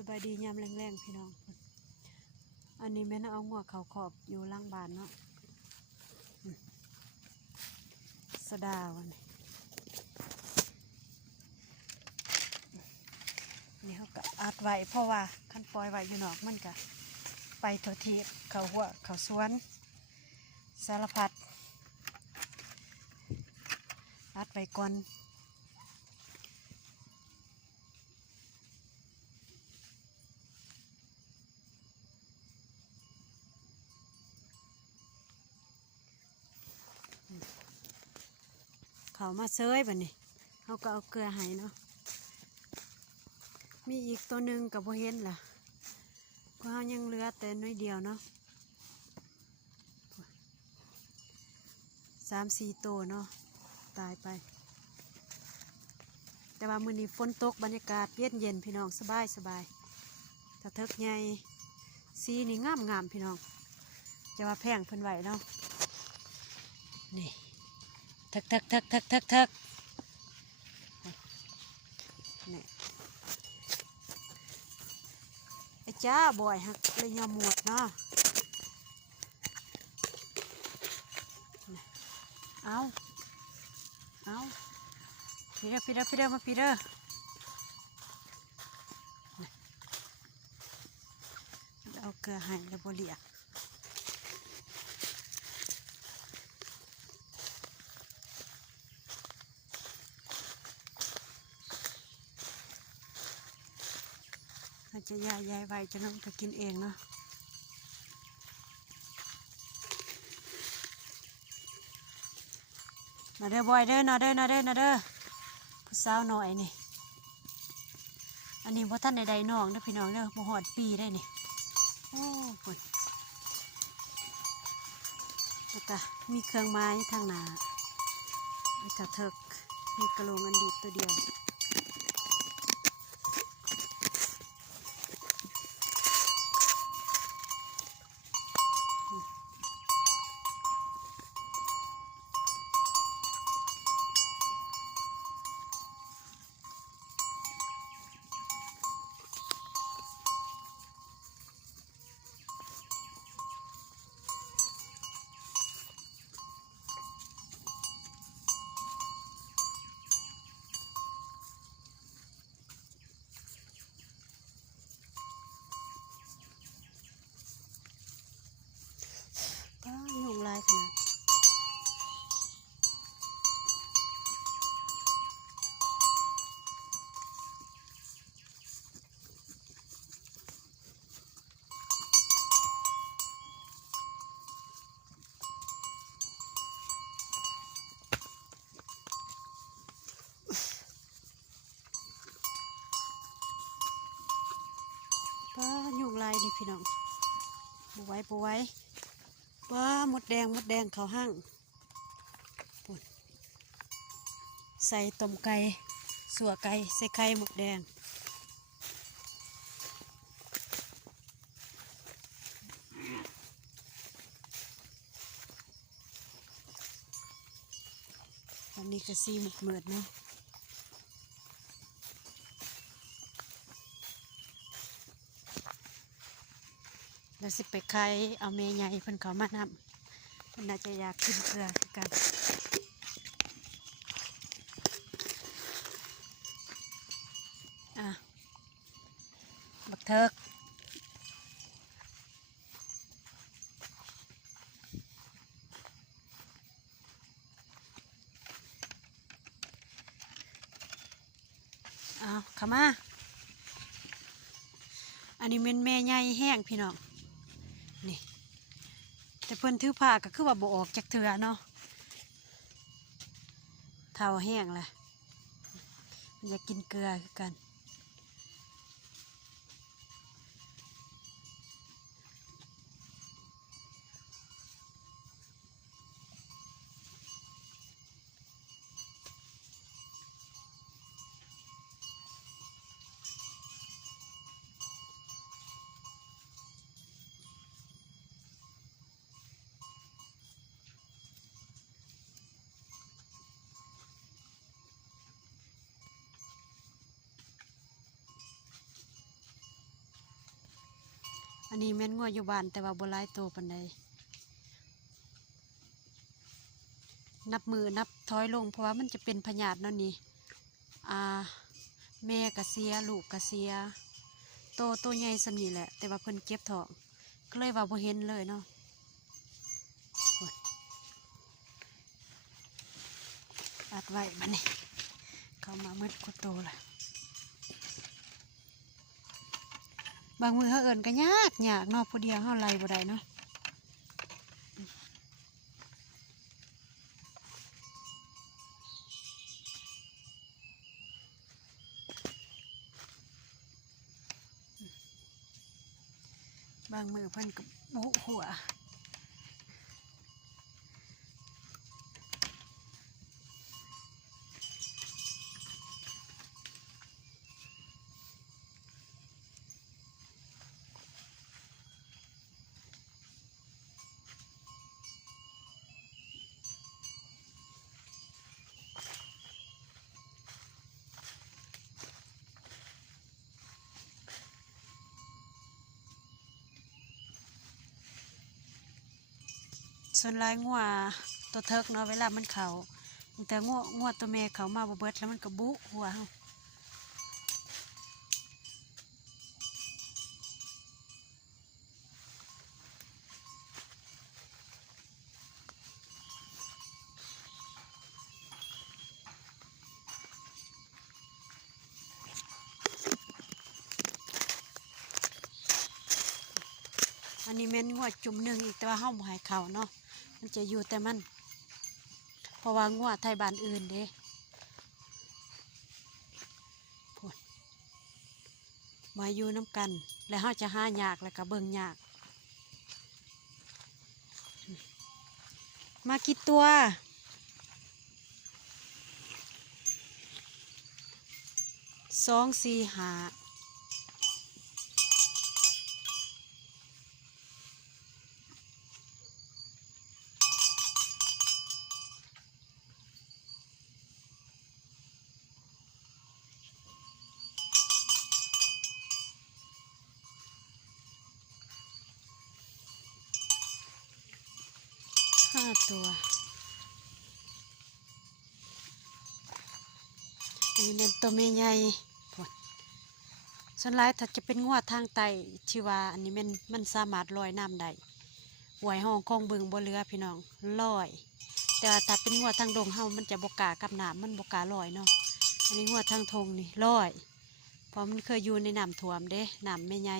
สบายดียามแรงๆพี่น้องอันนี้แม่น่าเอาหัวเขาขอบอยู่ล่างบานเนาะสะดาวันนี่เขาก็อัดไว้เพราะว่าขั้นปล่อยไว้อยู่นอกมันก็ไปทั่วทีเขาหัวเขาสวนสารพัดอัดไว้ก่อนเขามาเซยแบบนี้เขาก็เอาเกลือให้เนาะมีอีกตัวหนึ่งกับโบเห็นล่ะก็เขายังเหลือแต่น้อยเดียวเนาะ3-4ตัวเนาะตายไปแต่ว่ามื้อนี้ฝนตกบรรยากาศเย็นพี่น้องสบายถ้าเทิกใหญ่สีนี่งามพี่น้องจะว่าแพงเพิ่นไหวเนาะนี่ทักนี่ไอ้จ้าบ่อยฮักเลยยอมหมดเนาะเอาพี่เด้อมาพี่เด้อเอาเกลือให้แล้วบ่เลียเราจะยายไว้จะน้องจะกินเองเนาะนาเด้อบ่อยเด้อนาเด้อผู้สาวหน่อยนี่อันนี้พ่ท่านใดๆน้องเด้อพี่น้องเด้อบ่หอดปีได้นี่โอ้ปุ่นแล้วก็มีเครื่องไม้ทางหน้าไอ้กระเถิกมีกระโหลกอันดีตัวเดียวยุงลายขนาดยุงลายนี่พี่น้องปูไว้ว้าหมดแดงเขาห้างใส่ต้มไก่สัวไก่ใส่ไข่หมดแดงอันนี้ก็ซีหมดเนาะแล้วสิไปไข่เอาเมย์ใหญ่เพิ่นเขามานำเพิ่นน่าจะอยากกินเกลือคือกันบักเทิกเข้ามาอันนี้เป็นแม่ใหญ่แห้งพี่น้องนี่แต่เพิ่นถือผ้าก็คือว่าบ่ออกจากเถื่อเนาะเท่าแห้งแหละมันอยากกินเกลือคือกัน อันนี้แม่นงัวอยู่บ้านแต่ว่าบ่หลายโตปานใดนับมือนับถอยลงเพราะว่ามันจะเป็นพยาธิเนาะนี่แม่กะเสียลูกกะเสียโตใหญ่สำนี่แหละแต่ว่าเพิ่นเก็บท้องก็เลยว่าบ่เห็นเลยเนาะอัดไว้มานี่เข้ามามืดกูโตละบางมือเขาเอิญก็ยากเนาะผู้เดียวเขาไล่บ่ได้เนาะบางมือเพิ่นก็บุหัวส่วนลายงัวตัวเทิกเนาะเวลามันเขาแต่งัวตัวแม่เขามาบ่เบิดแล้วมันก็บุหัวเฮาอันนี้แม่นงัวจุ่มหนึ่งอีกแต่ว่าเฮาบ่ให้เขาเนาะมันจะอยู่แต่มันเพราะว่างัวไทยบ้านอื่นเด้พูดมาอยู่น้ำกันแล้วเฮาจะหายากแล้วก็เบิ่งยากมากี่ตัว2 4 55 ตัวอันนี้เป็นตัวแม่ใหญ่พูดส่วนหลายถ้าจะเป็นงัวทางไตที่ว่าอันนี้มันสามารถลอยน้ำได้หวยห้องคงบึงบ่เรือพี่น้องลอยแต่ว่าถ้าเป็นงัวทางดงเฮามันจะบกล้ากับน้ำมันบกล้าลอยเนาะอันนี้งัวทางทงนี่ลอยเพราะมันเคยอยู่ในน้ำท่วมเด้น้ำแม่ใหญ่